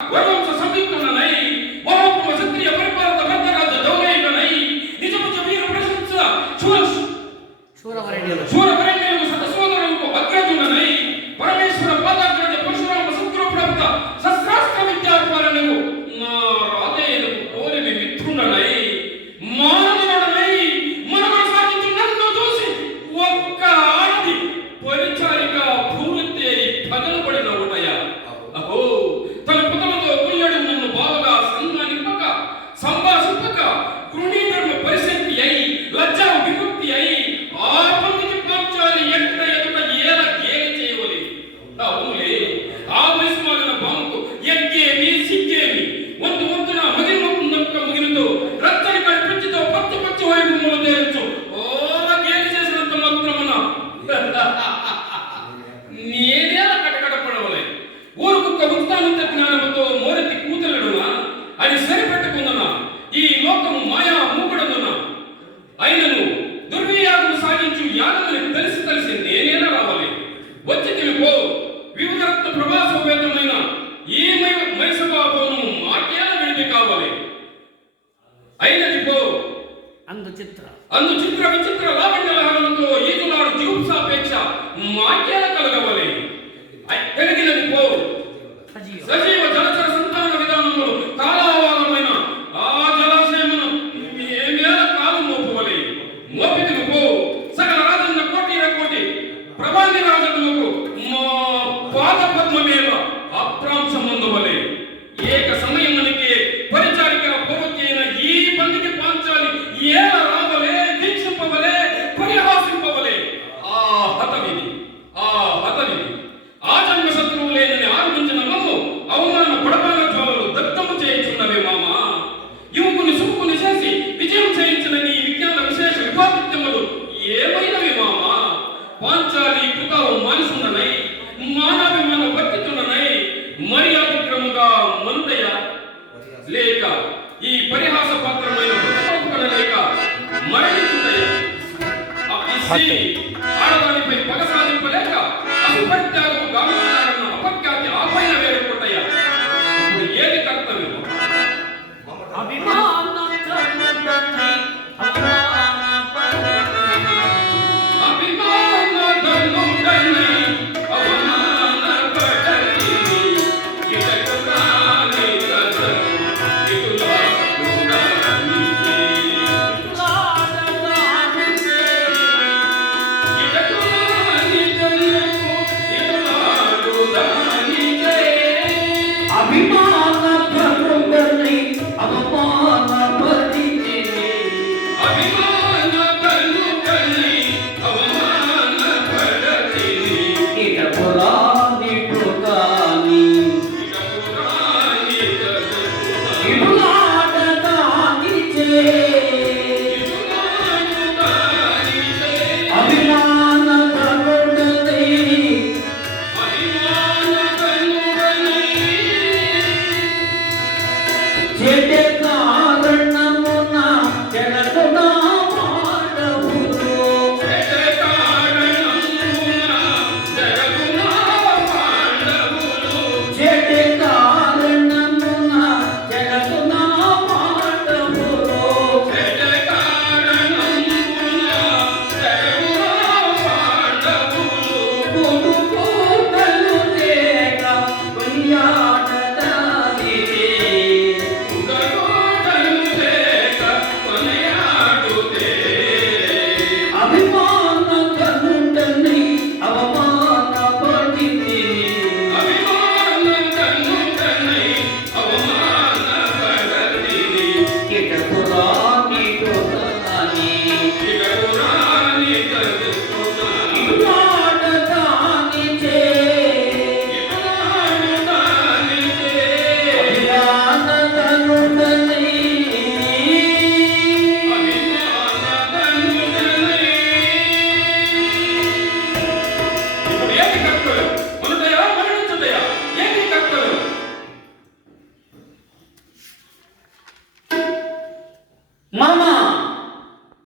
వరవంశ సంయుక్తుడనై మహోత్తమ క్షత్రియ పరిపాలన భద్రరాజ దౌరైననై నిజముచ వీర ప్రశంస శూరవరేణ్యులకు సతసోదరులకు అగ్రజుడనై పరమేశ్వర పాదాగ్రజ పరశురామ సద్గురు ప్రాప్త శస్త్రాస్త్ర విద్యాపాలనకు నా రాధేయులకు కోరిమి మిత్రుడనై మానవుడనై మనకు సాగించు నన్ను చూసి ఒక్క ఆడది పరిచారిక భూమితే పగలబడిన ఉన్నాయా అహో తన పుతలతో కుల్లడు నన్ను బావగా సన్మానింపక సంభాషింపక కృణీధర్మ పరిశక్తి అయి లజ్జా విముక్తి అయి ఆ పందికి పంచాలి ఎక్కడ ఎదుట ఏల గేలి చేయవలి అవునులే ఆ వయసు మాలిన బాముకు ఎగ్గేమి సిగ్గేమి వంతు వంతున మగిలినొక్క ముగిలితో రత్తని కల్పించితో పచ్చ పచ్చ వైభవములు తేల్చు ఓల గేలి చేసినంత మాత్రమున నేనేలా కటకటపడవలే ఊరుకుక్క ముక్తానంత జ్ఞానముతో మోరెత్తి కూతలడునా అది సరిపెట్టుకుందనా ఈ లోకము మాయా మూకుడనునా అయినను దుర్వియాగము సాగించు యాగముని తెలిసి తెలిసి నేనేలా రావాలి వచ్చి తెలిపో వివిధ రక్త ప్రభాసోపేతమైన ఈ మైసభాభవనము మాకేలా విడిది కావాలి అయినది పో అందు చిత్ర విచిత్ర లావణ్య లహరులతో ఈదులాడు జీవసాపేక్ష మాకేల కలగవలే కలిగినది పో సజీవ జలచర సంతాన విధానములు కాలావాలమైన ఆ జలాశయమును ఏమేల కాలం మోపవలే మోపిదికి పో సకల రాజన్న కోటి ప్రభాని రాజతులకు మా పాద పద్మమేల అప్రాంశం పొందవలే ఏక సమయమునికి పరిచారిక పూర్వతి అయిన ఈ బందికి పాంచాలి ఏల రావలే దీక్షింపవలే పరిహాసింపవలే ఆ హతవిధి ఆ జన్మ శత్రువు లేనని ఆరంభించిన మమ్ము అవమాన పడబాల జ్వాలలు దగ్ధము చేయించున్నవే మామ యువకుని సుముకుని చేసి విజయం చేయించిన నీ విజ్ఞాన విశేష విభాగిత్యములు ఏమైనవి మామ పాంచాలి కృతావు మానసుండనై మానాభిమాన వర్తితుడనై మర్యాదక్రముగా మనుదయ లేక ఈ పరిహాస పాత్రమైన లేక మరణించుటయ ఆడదానిపై పగ సాధింపలేక అసుపరిత్యాగ